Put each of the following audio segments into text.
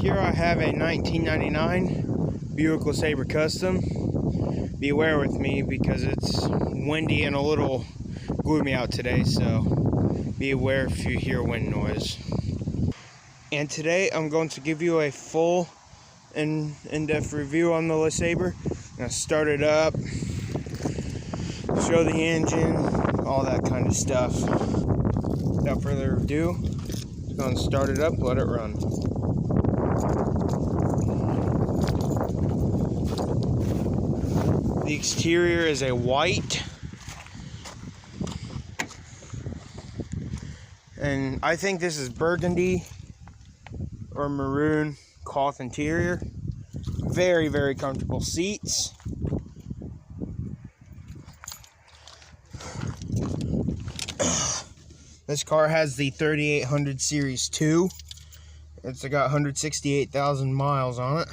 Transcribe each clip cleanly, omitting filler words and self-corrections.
Here I have a 1999 Buick Lesabre Custom. Beware with me because it's windy and a little gloomy out today, so be aware if you hear wind noise. And today I'm going to give you a full and in-depth review on the Lesabre. I'm going to start it up, show the engine, all that kind of stuff. Without further ado, I'm going to start it up, let it run. The exterior is a white, and I think this is burgundy or maroon cloth interior. Very, very comfortable seats. This car has the 3800 Series 2. It's got 168,000 miles on it.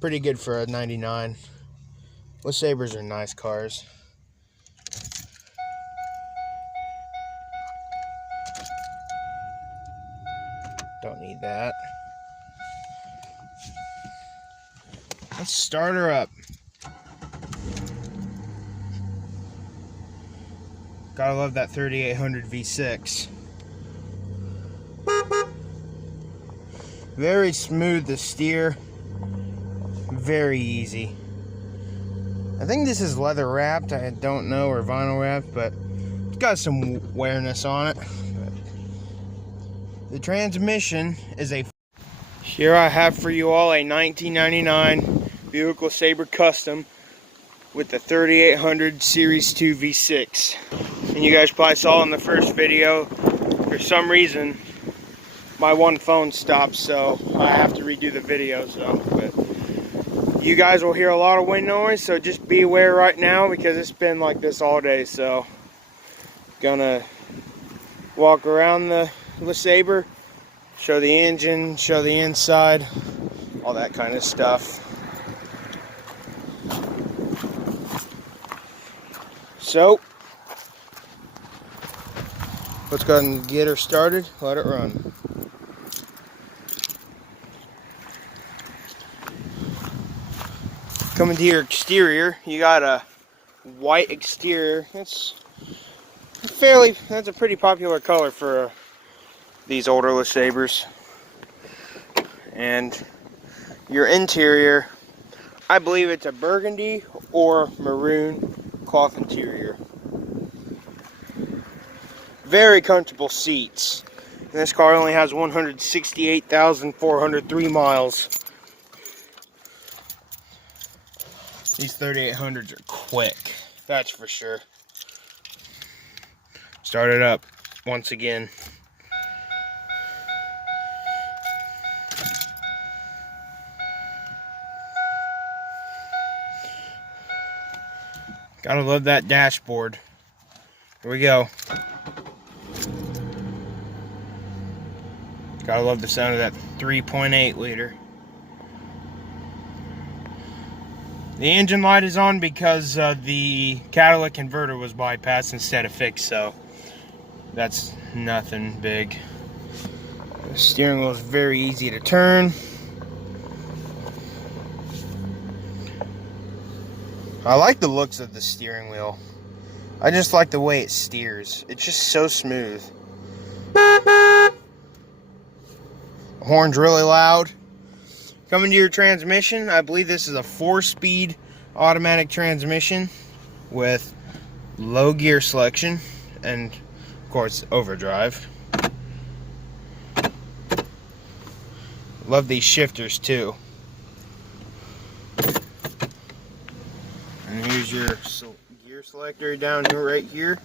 Pretty good for a 99. Lesabres are nice cars. Don't need that. Let's start her up. Gotta love that 3800 V6. Very smooth to steer. Very easy. I think this is leather wrapped, I don't know, or vinyl wrapped, but it's got some wearness on it. The transmission is a... Here I have for you all a 1999 Buick Lesabre Custom with the 3800 Series 2 V6. And you guys probably saw in the first video, for some reason, my one phone stopped, so I have to redo the video, but you guys will hear a lot of wind noise, so just be aware right now because it's been like this all day. So gonna walk around the Lesabre, show the engine, show the inside, all that kind of stuff. So let's go ahead and get her started, let it run. Coming to your exterior, you got a white exterior. That's a pretty popular color for these older Lesabres. And your interior, I believe it's a burgundy or maroon cloth interior. Very comfortable seats. And this car only has 168,403 miles. These 3800s are quick, that's for sure. Start it up once again. Gotta love that dashboard. Here we go. Gotta love the sound of that 3.8 liter. The engine light is on because the catalytic converter was bypassed instead of fixed, so that's nothing big. The steering wheel is very easy to turn. I like the looks of the steering wheel. I just like the way it steers. It's just so smooth. The horn's really loud. Coming to your transmission, I believe this is a 4-speed automatic transmission with low gear selection and, of course, overdrive. Love these shifters too. And here's your gear selector down here, right here.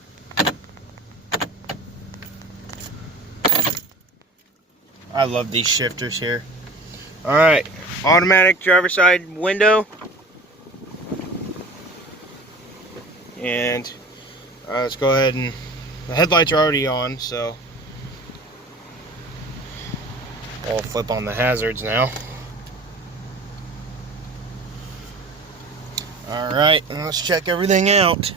I love these shifters here. Alright, automatic driver side window. And let's go ahead and, the headlights are already on, so I'll flip on the hazards now. Alright, let's check everything out.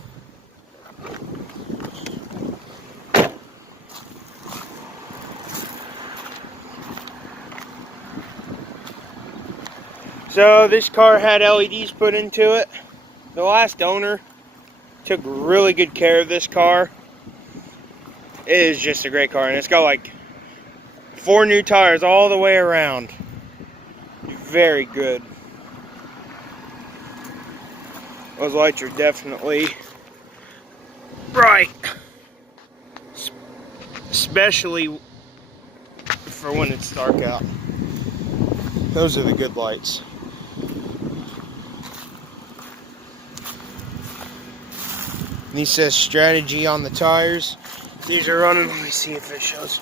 So this car had LEDs put into it. The last owner took really good care of this car. It is just a great car, and it's got like 4 new tires all the way around. Very good. Those lights are definitely bright, especially for when it's dark out. Those are the good lights. And he says strategy on the tires. These are running, let me see if it shows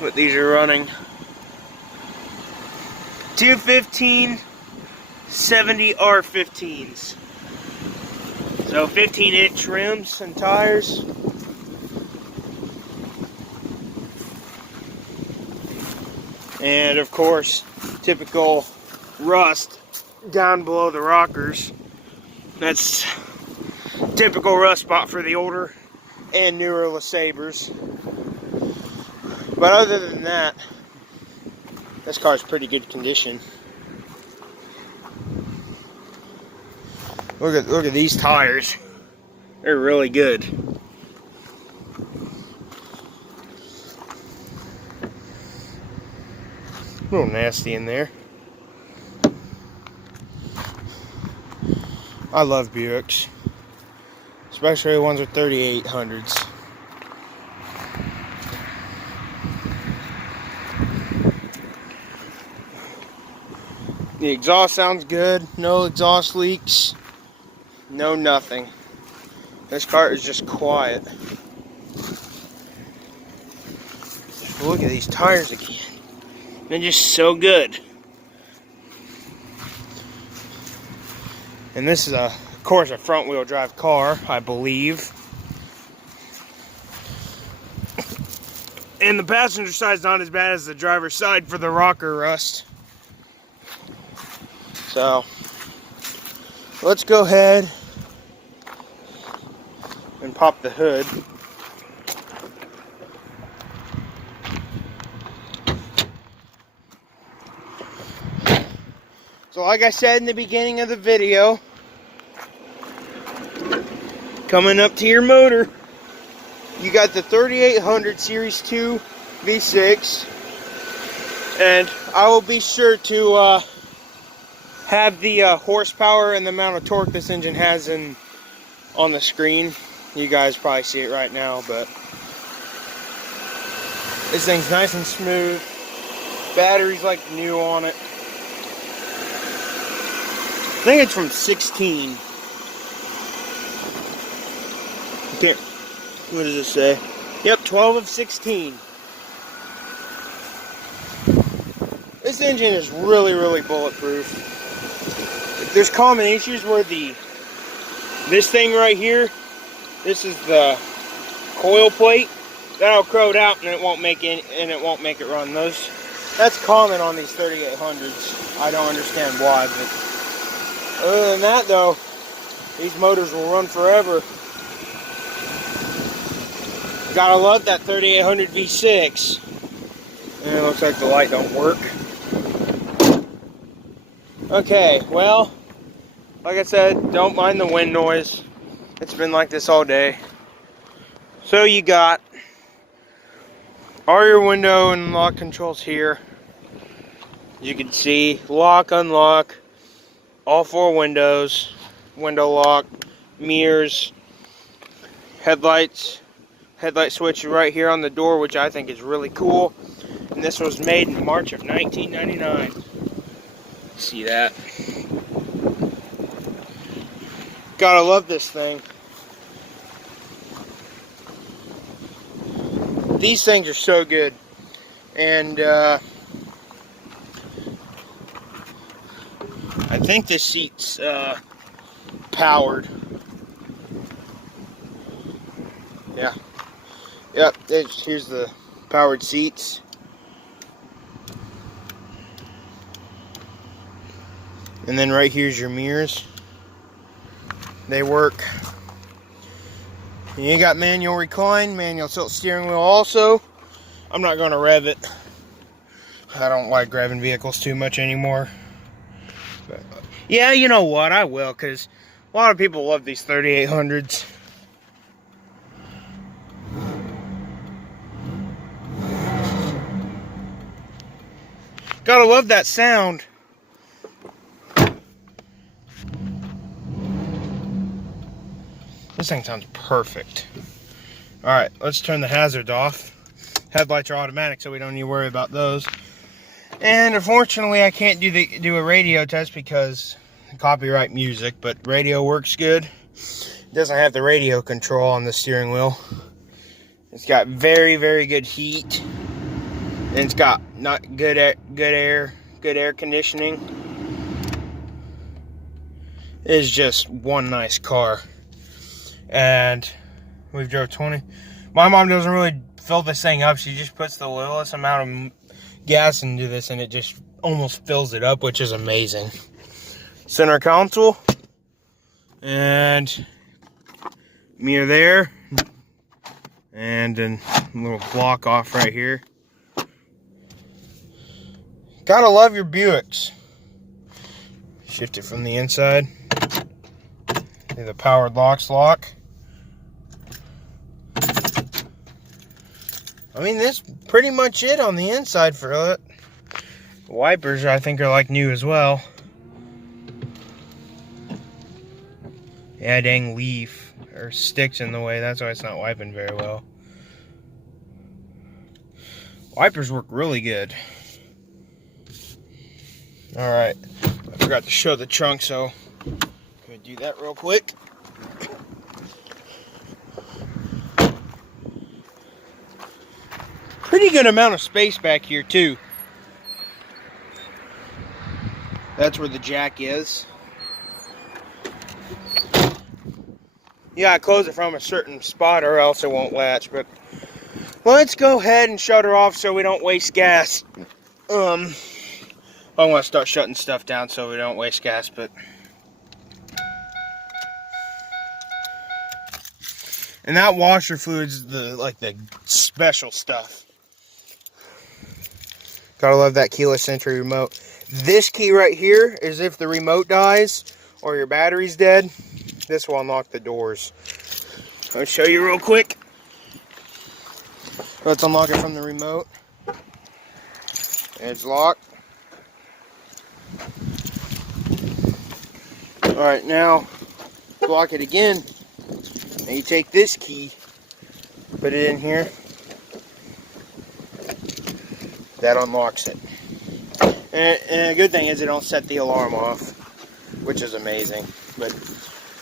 what these are running. 215 70 R15s. So 15-inch rims and tires. And of course, typical rust down below the rockers. That's typical rust spot for the older and newer Lesabres. But other than that, this car's pretty good condition. Look at these tires. They're really good. A little nasty in there. I love Buicks, especially the ones with 3800s. The exhaust sounds good. No exhaust leaks. No nothing. This car is just quiet. Look at these tires again. They're just so good. And this is, of course, a front-wheel drive car, I believe. And the passenger side's not as bad as the driver's side for the rocker rust. So, let's go ahead and pop the hood. So like I said in the beginning of the video, coming up to your motor, you got the 3800 Series 2 V6, and I will be sure to have the horsepower and the amount of torque this engine has on the screen. You guys probably see it right now, but this thing's nice and smooth. Battery's like new on it. I think it's from 16. Okay, what does it say? Yep, 12 of 16. This engine is really, really bulletproof. There's common issues where this thing right here, this is the coil plate, that'll corrode out and it won't make it run. That's common on these 3800s. I don't understand why, but other than that though, these motors will run forever. Gotta love that 3800 V6. And it looks like the light don't work. Okay, well, like I said, don't mind the wind noise. It's been like this all day. So you got all your window and lock controls here. You can see lock, unlock, all 4 windows, window lock, mirrors, headlight switch right here on the door, which I think is really cool. And this was made in March of 1999. See that? Gotta love this thing. These things are so good. And I think this seat's powered. Yeah. Yep, here's the powered seats. And then right here's your mirrors. They work. And you got manual recline, manual tilt steering wheel also. I'm not going to rev it. I don't like revving vehicles too much anymore. But, yeah, you know what? I will, because a lot of people love these 3800s. Gotta love that sound. This thing sounds perfect. Alright, let's turn the hazards off. Headlights are automatic, so we don't need to worry about those. And unfortunately, I can't do a radio test because copyright music, but radio works good. It doesn't have the radio control on the steering wheel. It's got very, very good heat. And it's got not good air conditioning. It is just one nice car. And we've drove 20. My mom doesn't really fill this thing up. She just puts the littlest amount of gas into this and it just almost fills it up, which is amazing. Center console. And mirror there. And a little block off right here. Gotta love your Buicks. Shift it from the inside. The powered locks lock. I mean, that's pretty much it on the inside for it. The wipers, I think, are like new as well. Yeah, dang leaf or sticks in the way. That's why it's not wiping very well. Wipers work really good. Alright, I forgot to show the trunk, so I'm going to do that real quick. Pretty good amount of space back here too. That's where the jack is. You gotta close it from a certain spot or else it won't latch, but let's go ahead and shut her off so we don't waste gas. I want to start shutting stuff down so we don't waste gas, but and that washer fluid's the special stuff. Gotta love that keyless entry remote. This key right here is if the remote dies or your battery's dead. This will unlock the doors. I'll show you real quick. Let's unlock it from the remote. It's locked. Alright, now block it again. And you take this key, put it in here. That unlocks it. And a good thing is it don't set the alarm off, which is amazing. But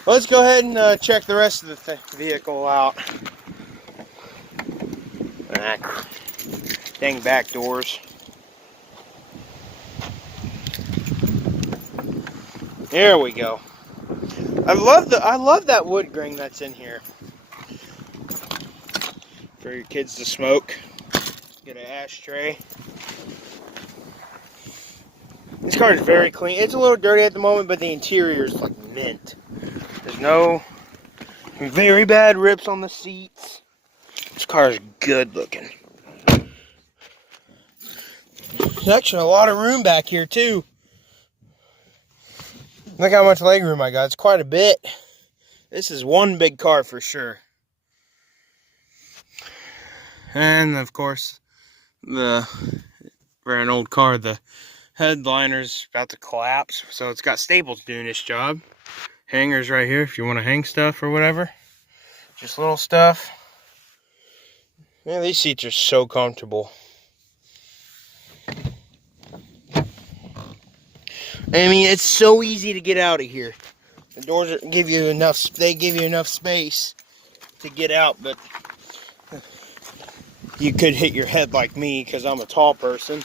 let's go ahead and check the rest of the vehicle out. Dang back doors. There we go. I love that wood grain that's in here. For your kids to smoke. Get an ashtray. This car is very clean. It's a little dirty at the moment, but the interior is like mint. There's no very bad rips on the seats. This car is good looking. There's actually a lot of room back here too. Look how much leg room I got. It's quite a bit. This is one big car for sure. And of course, for an old car, the headliner's about to collapse. So it's got staples doing its job. Hangers right here if you want to hang stuff or whatever. Just little stuff. Man, these seats are so comfortable. I mean, it's so easy to get out of here. The doors give you enough. They give you enough space to get out, but you could hit your head like me because I'm a tall person.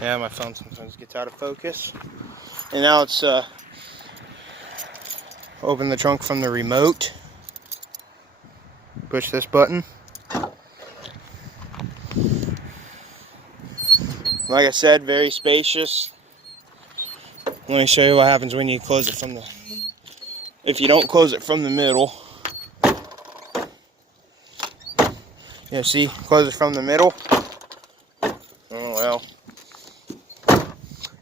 Yeah, my phone sometimes gets out of focus. And now it's open the trunk from the remote. Push this button. Like I said, very spacious. Let me show you what happens when you close it from the... If you don't close it from the middle. Yeah, see? Close it from the middle.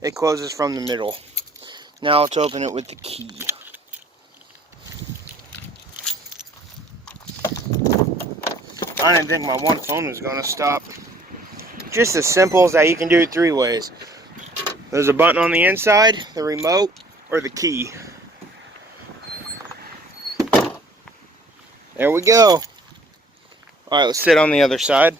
it closes from the middle. Now let's open it with the key. I didn't think my one phone was going to stop. Just as simple as that. You can do it 3 ways. There's a button on the inside, the remote, or the key. There we go. Alright, let's sit on the other side.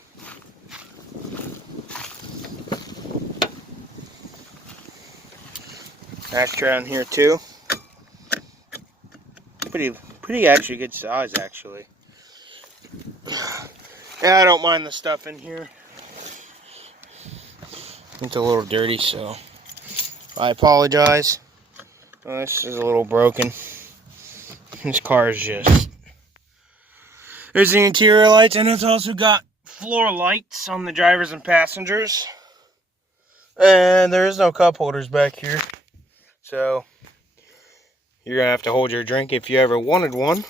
Ashtray on here too. Pretty actually good size actually. Yeah, I don't mind the stuff in here. It's a little dirty, so I apologize. Oh, this is a little broken. This car is just... There's the interior lights, and it's also got floor lights on the drivers and passengers. And there is no cup holders back here. So, you're going to have to hold your drink if you ever wanted one.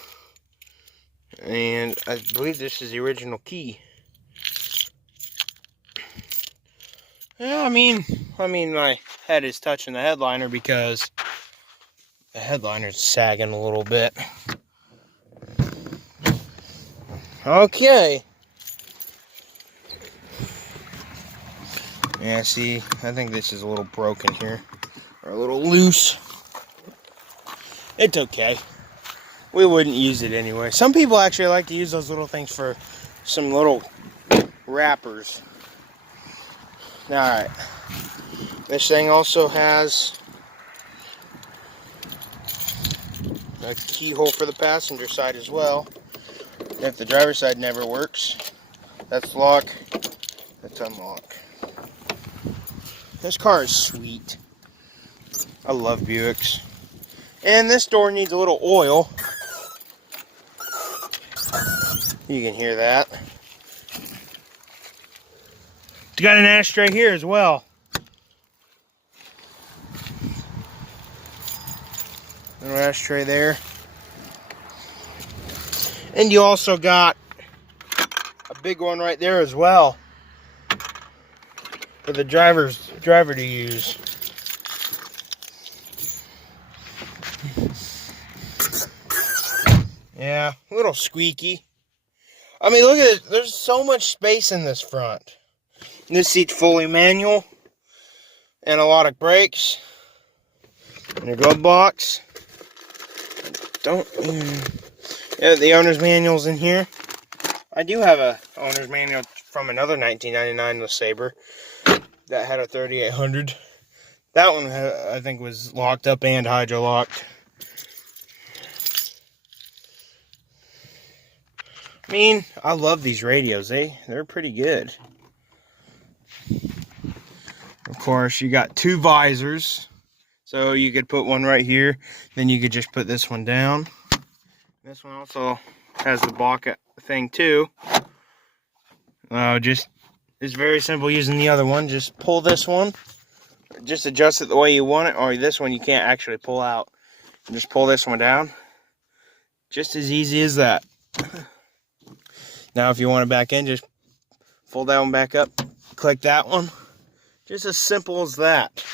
And I believe this is the original key. Yeah, I mean my head is touching the headliner because the headliner's sagging a little bit. Okay. Yeah, see, I think this is a little broken here. Or a little loose. It's okay. We wouldn't use it anyway. Some people actually like to use those little things for some little wrappers. Alright. This thing also has a keyhole for the passenger side as well. If the driver's side never works, that's lock, that's unlock. This car is sweet. I love Buicks. And this door needs a little oil. You can hear that. It's got an ashtray here as well. Little ashtray there. And you also got a big one right there as well for the driver to use. Yeah, a little squeaky. I mean, look at it. There's so much space in this front. This seat's fully manual. Anti-lock brakes. And your glove box. Yeah, the owner's manual's in here. I do have a owner's manual from another 1999 Lesabre that had a 3800. That one, I think, was locked up and hydro-locked. I mean, I love these radios. They're pretty good. Of course, you got 2 visors. So you could put one right here. Then you could just put this one down. This one also has the block thing too. It's very simple using the other one. Just pull this one. Just adjust it the way you want it. Or this one you can't actually pull out. Just pull this one down. Just as easy as that. Now if you want it back in, just fold that one back up. Click that one. Just as simple as that.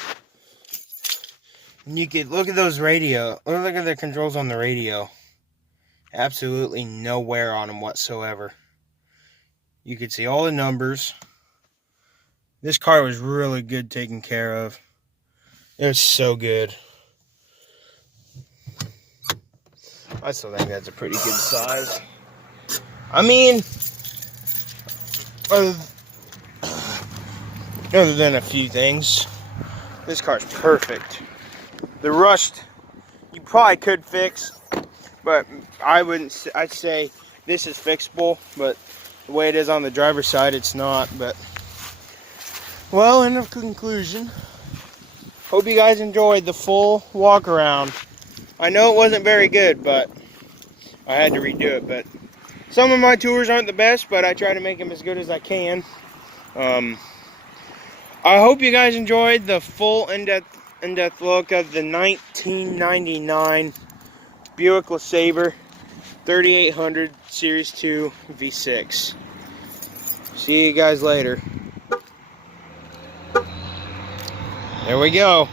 And you could look at those radio. Look at the controls on the radio. Absolutely no wear on them whatsoever. You could see all the numbers. This car was really good taken care of. It was so good. I still think that's a pretty good size. I mean, other than a few things, this car's perfect. The rust, you probably could fix, but I'd say this is fixable, but the way it is on the driver's side, it's not. But, well, in conclusion, hope you guys enjoyed the full walk around. I know it wasn't very good, but I had to redo it. But some of my tours aren't the best, but I try to make them as good as I can. I hope you guys enjoyed the full in-depth look of the 1999 Buick Lesabre 3800 Series 2 V6. See you guys later. There we go.